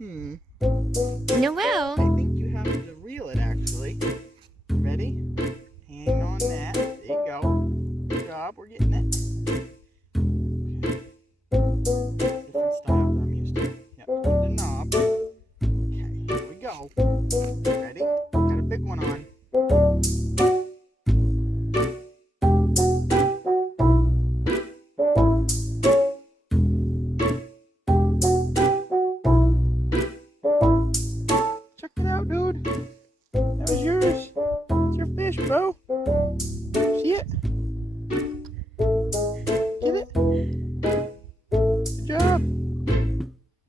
Noel. I think you have to reel it actually. Ready? Hang on that. There you go. Good job. We're getting it. Okay. Different style that I'm used to. Yep. The knob. Okay. Here we go. Ready? Got a big one on. Check it out, dude. That was yours. It's your fish, bro. See it? Get it? Good job.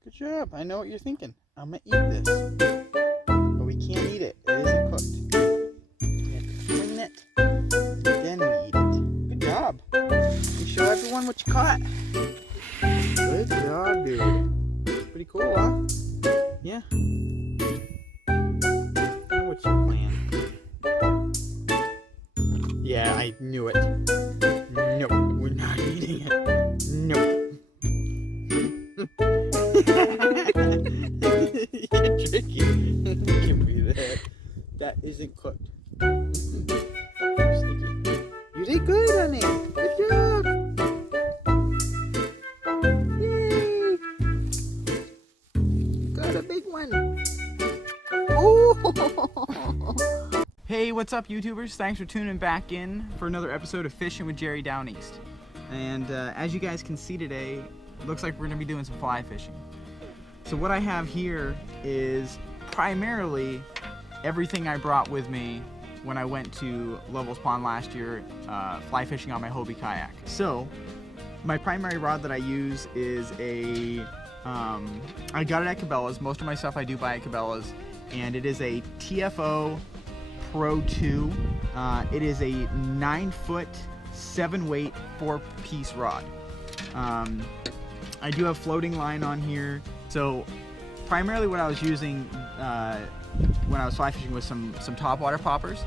Good job. I know what you're thinking. I'm gonna eat this. But we can't eat it. It isn't cooked. We have to clean it. Then we eat it. Good job. You show everyone what you caught. Good job, dude. Pretty cool, huh? Yeah. What's your plan? Yeah, I knew it. Nope, we're not eating it. Nope. You're tricky. Give me that. That isn't cooked. You did good, honey. Good job. Yay! Got a big one. Oh! Hey, what's up, YouTubers? Thanks for tuning back in for another episode of Fishing with Jerry Down East. And as you guys can see today, it looks like we're going to be doing some fly fishing. So what I have here is primarily everything I brought with me when I went to Lovell's Pond last year fly fishing on my Hobie Kayak. So my primary rod that I use is I got it at Cabela's. Most of my stuff I do buy at Cabela's. And it is a TFO Pro 2. It is a 9-foot, 7-weight, 4-piece rod. I do have floating line on here. So primarily what I was using when I was fly fishing was some topwater poppers.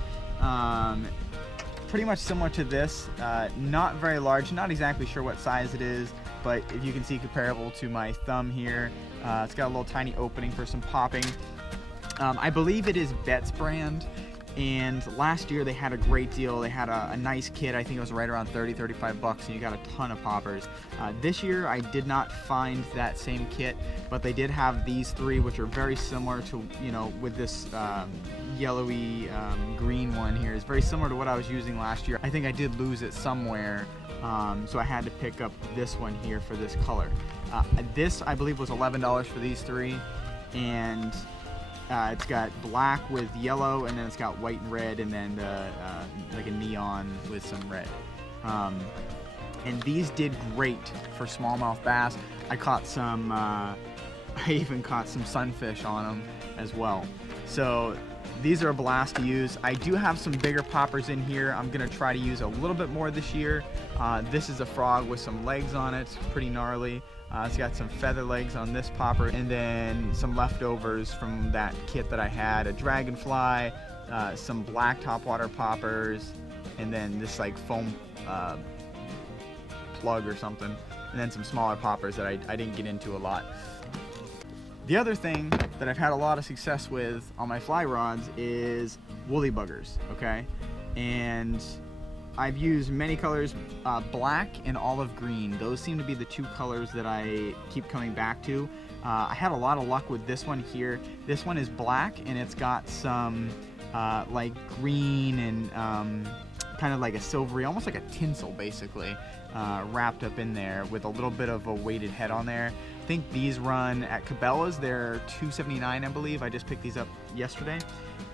Pretty much similar to this. Not very large, not exactly sure what size it is, but if you can see, comparable to my thumb here. It's got a little tiny opening for some popping. I believe it is Betts brand, and last year they had a great deal. They had a nice kit. I think it was right around 30-35 bucks, and you got a ton of poppers. This year I did not find that same kit, but they did have these three, which are very similar to, you know, with this yellowy green one here. It's very similar to what I was using last year. I think I did lose it somewhere, so I had to pick up this one here for this color. This, I believe, was $11 for these three, and it's got black with yellow, and then it's got white and red, and then like a neon with some red. And these did great for smallmouth bass. I caught some, I even caught some sunfish on them as well. So these are a blast to use. I do have some bigger poppers in here. I'm gonna try to use a little bit more this year. This is a frog with some legs on it. It's pretty gnarly. It's got some feather legs on this popper, and then some leftovers from that kit that I had, a dragonfly, some black topwater poppers, and then this like foam plug or something, and then some smaller poppers that I didn't get into a lot. The other thing that I've had a lot of success with on my fly rods is woolly buggers, okay? And I've used many colors, black and olive green. Those seem to be the two colors that I keep coming back to. I had a lot of luck with this one here. This one is black, and it's got some like green and kind of like a silvery, almost like a tinsel basically, wrapped up in there with a little bit of a weighted head on there. I think these run at Cabela's. They're $2.79, I believe. I just picked these up yesterday.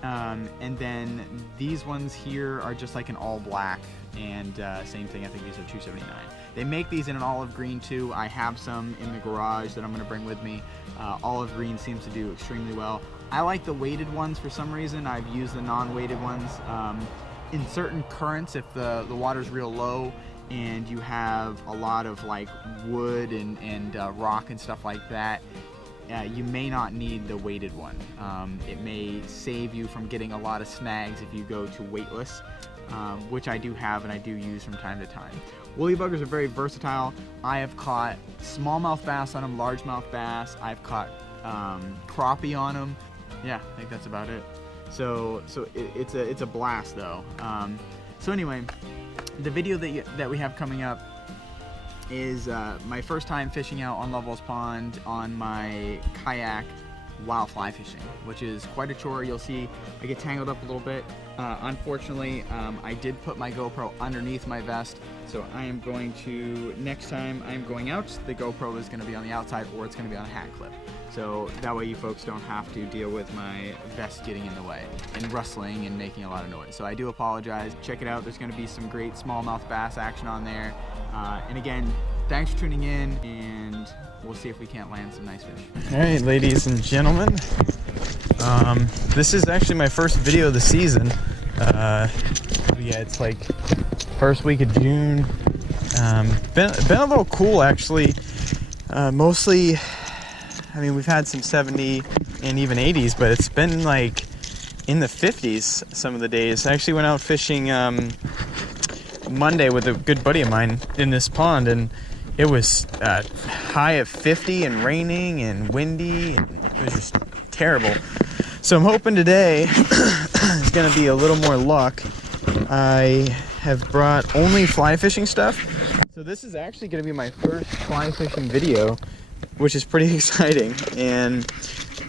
And then these ones here are just like an all black, and same thing, I think these are $2.79. They make these in an olive green too. I have some in the garage that I'm going to bring with me. Olive green seems to do extremely well. I like the weighted ones for some reason. I've used the non-weighted ones. In certain currents, if the water's real low and you have a lot of like wood and rock and stuff like that, you may not need the weighted one. It may save you from getting a lot of snags if you go to weightless, which I do have and I do use from time to time. Woolly buggers are very versatile. I have caught smallmouth bass on them, largemouth bass. I've caught crappie on them. Yeah, I think that's about it. So it's a blast though. So anyway, the video that we have coming up is my first time fishing out on Lovewell's Pond on my kayak while fly fishing, which is quite a chore. You'll see I get tangled up a little bit. Unfortunately, I did put my GoPro underneath my vest, so I am going to, next time I'm going out, the GoPro is going to be on the outside or it's going to be on a hat clip. So that way you folks don't have to deal with my vest getting in the way and rustling and making a lot of noise. So I do apologize. Check it out. There's going to be some great smallmouth bass action on there. And again, thanks for tuning in, and we'll see if we can't land some nice fish. All right, ladies and gentlemen, this is actually my first video of the season. Yeah, it's like first week of June. Been a little cool actually. Mostly, I mean, we've had some 70 and even 80s, but it's been like in the 50s some of the days. I actually went out fishing Monday with a good buddy of mine in this pond, and it was high of 50 and raining and windy, and it was just terrible. So I'm hoping today is going to be a little more luck. I have brought only fly fishing stuff, so this is actually going to be my first fly fishing video, which is pretty exciting. And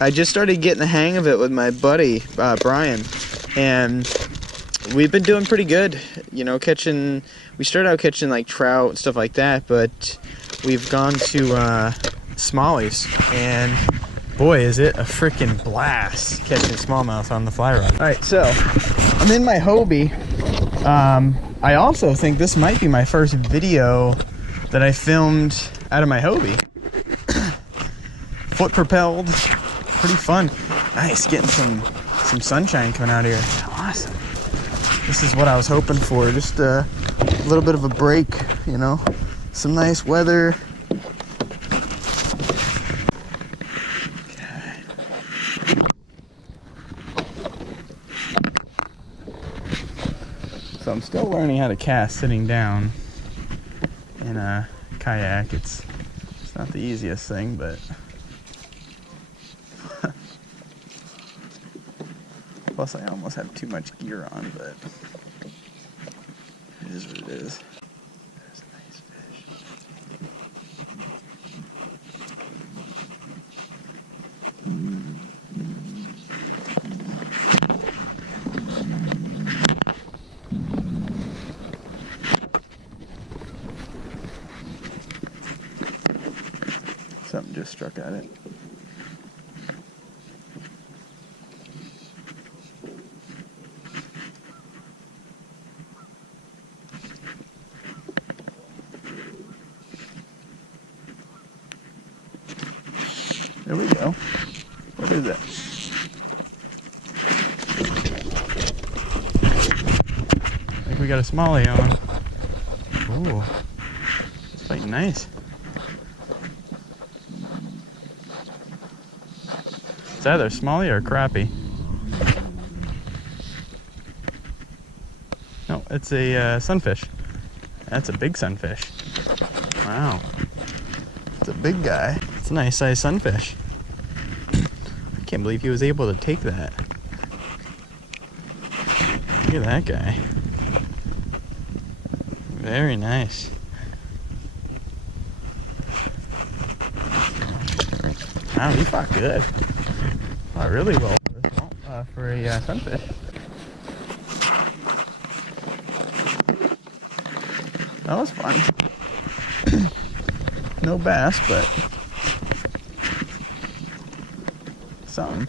I just started getting the hang of it with my buddy Brian, and we've been doing pretty good, you know, catching. We started out catching like trout and stuff like that, but we've gone to smallies, and boy, is it a freaking blast catching smallmouth on the fly rod. All right, so I'm in my Hobie. I also think this might be my first video that I filmed out of my Hobie. Foot propelled, pretty fun. Nice, getting some sunshine coming out here. Awesome. This is what I was hoping for, just a little bit of a break, you know, some nice weather. So I'm still learning how to cast sitting down in a kayak. It's not the easiest thing, but plus I almost have too much gear on, but it is what it is. There's a nice fish. Something just struck at it. There we go. What is it? I think we got a smallie on. Ooh, it's fighting nice. It's either smallie or crappie. No, it's a sunfish. That's a big sunfish. Wow. It's a big guy. It's a nice sized sunfish. I can't believe he was able to take that. Look at that guy. Very nice. Wow, he fought good. Fought really well for a sunfish. That was fun. No bass, but something.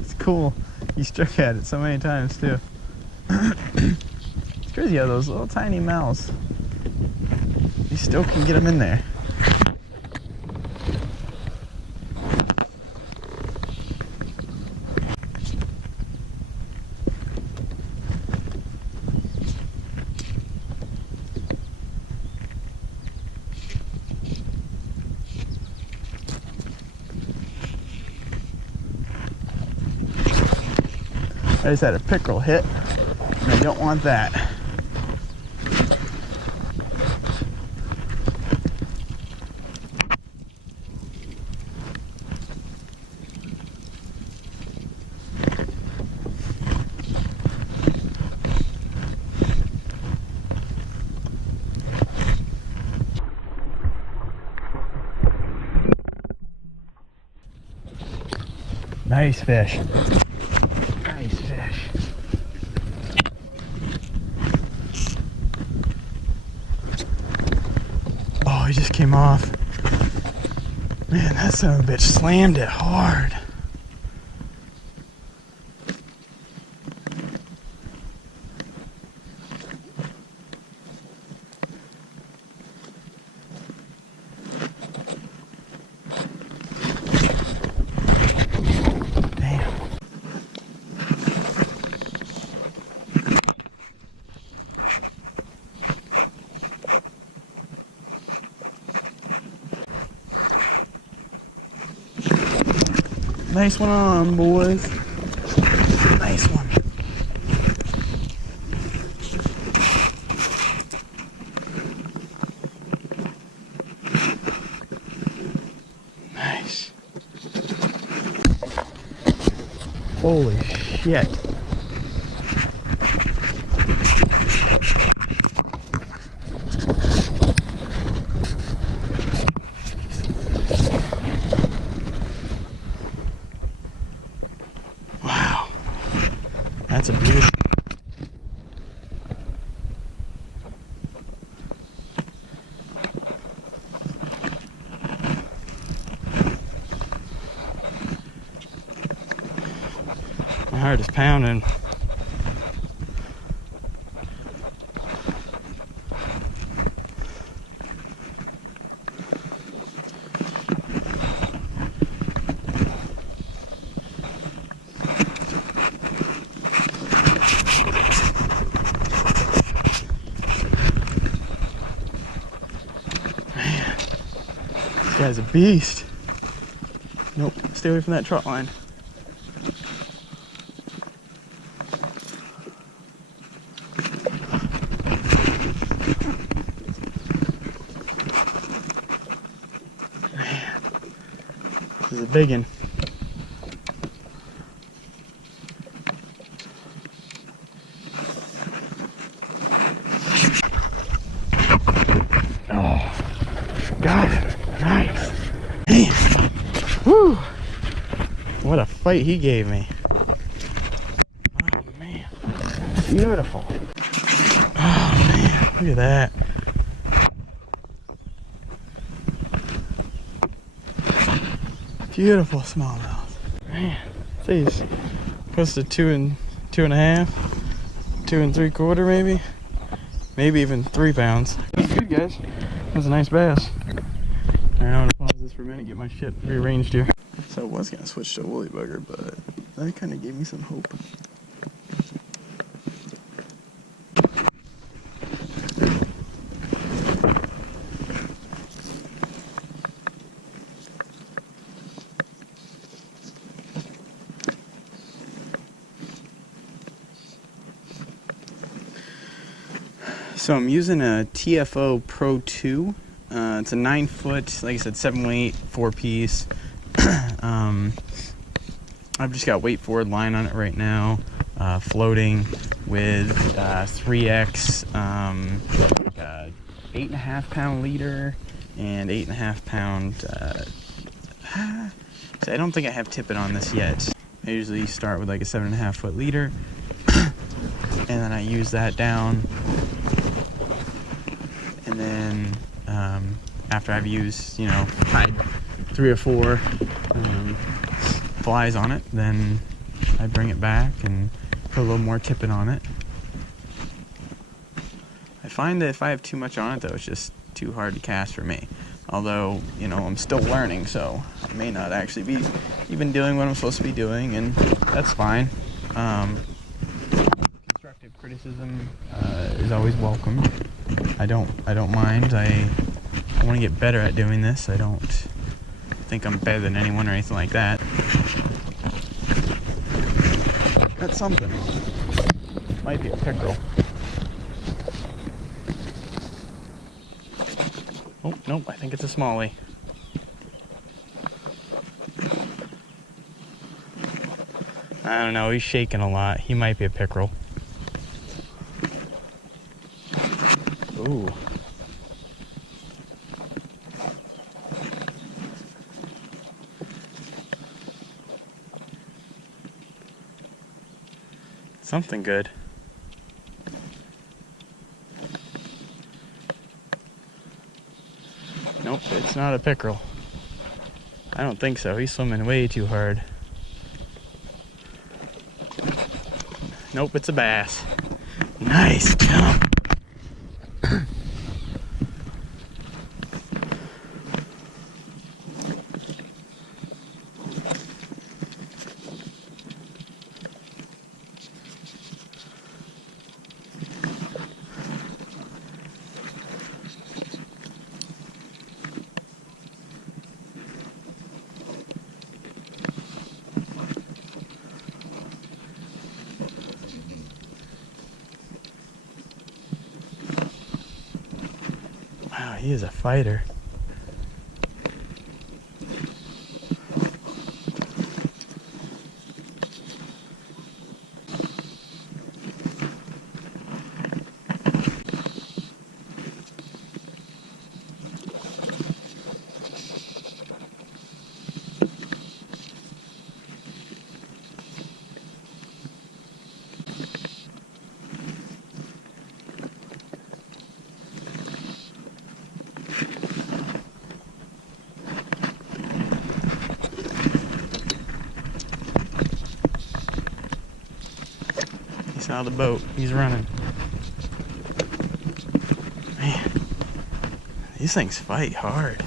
It's cool. You struck at it so many times too. It's crazy how those little tiny mouths, you still can get them in there. I just had a pickerel hit, and I don't want that. Nice fish. Nice fish. Oh, he just came off. Man, that son of a bitch slammed it hard. Nice one on, boys. Nice one. Nice. Holy shit. That's a beauty. My heart is pounding. This guy's a beast. Nope, stay away from that trot line. Man, this is a big one. Oh, got it. Nice. Man. Woo. What a fight he gave me. Oh, man. Beautiful. Oh, man. Look at that. Beautiful smallmouth. Man. These close to 2 1/2, 2 3/4 maybe. Maybe even 3 pounds. That's good, guys. That's a nice bass. Alright, I'm gonna pause this for a minute, get my shit rearranged here. So I was gonna switch to a woolly bugger, but that kind of gave me some hope. So I'm using a TFO Pro 2. It's a 9-foot, like I said, 7-weight, 4-piece. I've just got weight forward line on it right now, floating with 3X, 8.5 pound leader and 8.5 pound. So I don't think I have tippet on this yet. I usually start with like a 7.5 foot leader, and then I use that down. And then after I've used, you know, tied 3 or 4 flies on it, then I bring it back and put a little more tippet on it. I find that if I have too much on it, though, it's just too hard to cast for me. Although, you know, I'm still learning, so I may not actually be even doing what I'm supposed to be doing, and that's fine. Constructive criticism is always welcome. I don't mind. I want to get better at doing this. I don't think I'm better than anyone or anything like that. That's something. Might be a pickerel. Oh, nope, I think it's a smallie. I don't know, he's shaking a lot. He might be a pickerel. Ooh. Something good. Nope, it's not a pickerel. I don't think so. He's swimming way too hard. Nope, it's a bass. Nice jump. Wow, he is a fighter. Out of the boat, he's running. Man, these things fight hard.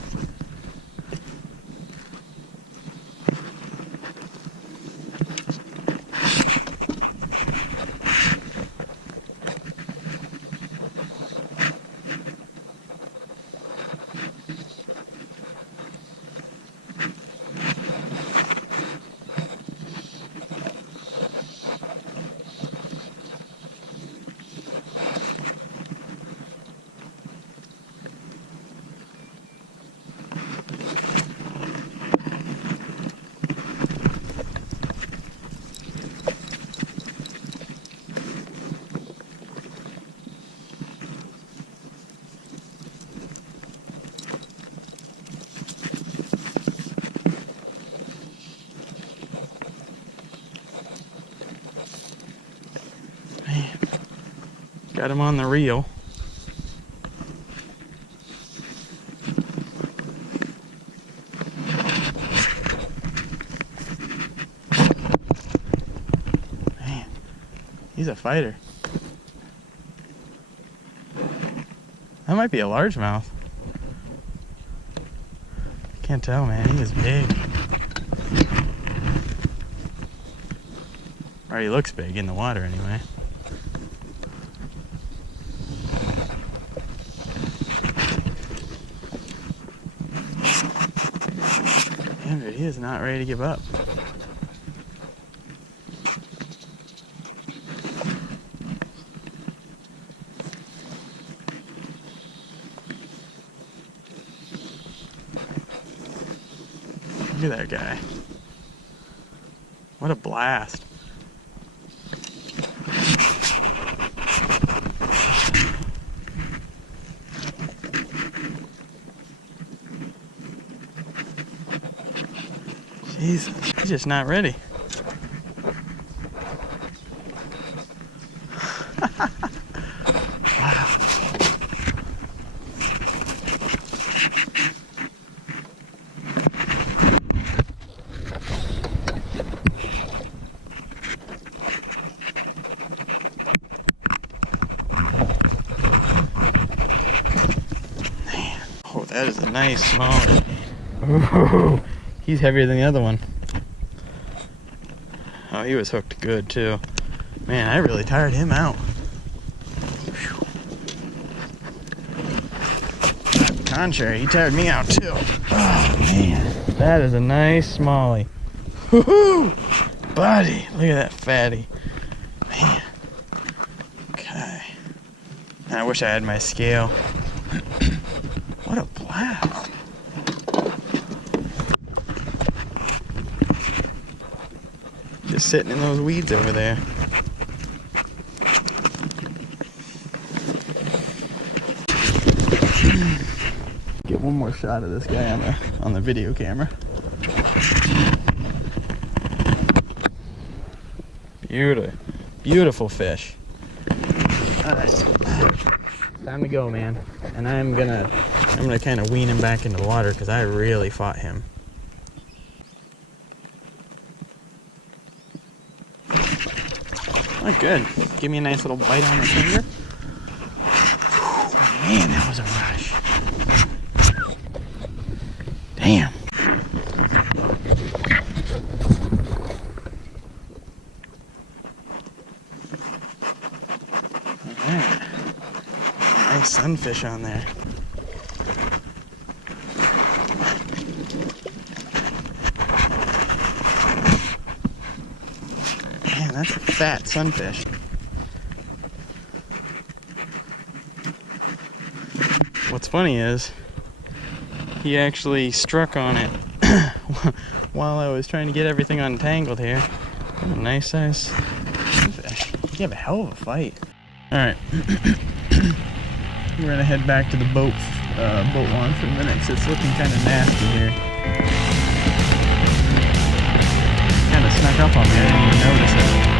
Got him on the reel. Man, he's a fighter. That might be a largemouth. Can't tell, man. He is big. Or he looks big in the water anyway. Dude, he is not ready to give up. Look at that guy. What a blast. He's just not ready. Wow. Man. Oh, that is a nice smallie. Ooh. He's heavier than the other one. Oh, he was hooked good too. Man, I really tired him out. Whew. On the contrary, he tired me out too. Oh man, that is a nice smallie. Woohoo! Buddy, look at that fatty. Man. Okay. I wish I had my scale. What a blast. Just sitting in those weeds over there. Get one more shot of this guy on the video camera. Beautiful. Beautiful fish. All right, time to go, man. And I'm gonna kind of wean him back into the water because I really fought him. Oh, good. Give me a nice little bite on the finger. Man, that was a rush. Damn. Alright. Nice sunfish on there. Man, that's a fat sunfish. What's funny is he actually struck on it while I was trying to get everything untangled here. Oh, nice size sunfish. You have a hell of a fight. Alright. We're gonna head back to the boat lawn for a minute because it's looking kind of nasty here. Kind of snuck up on me, I didn't even notice it.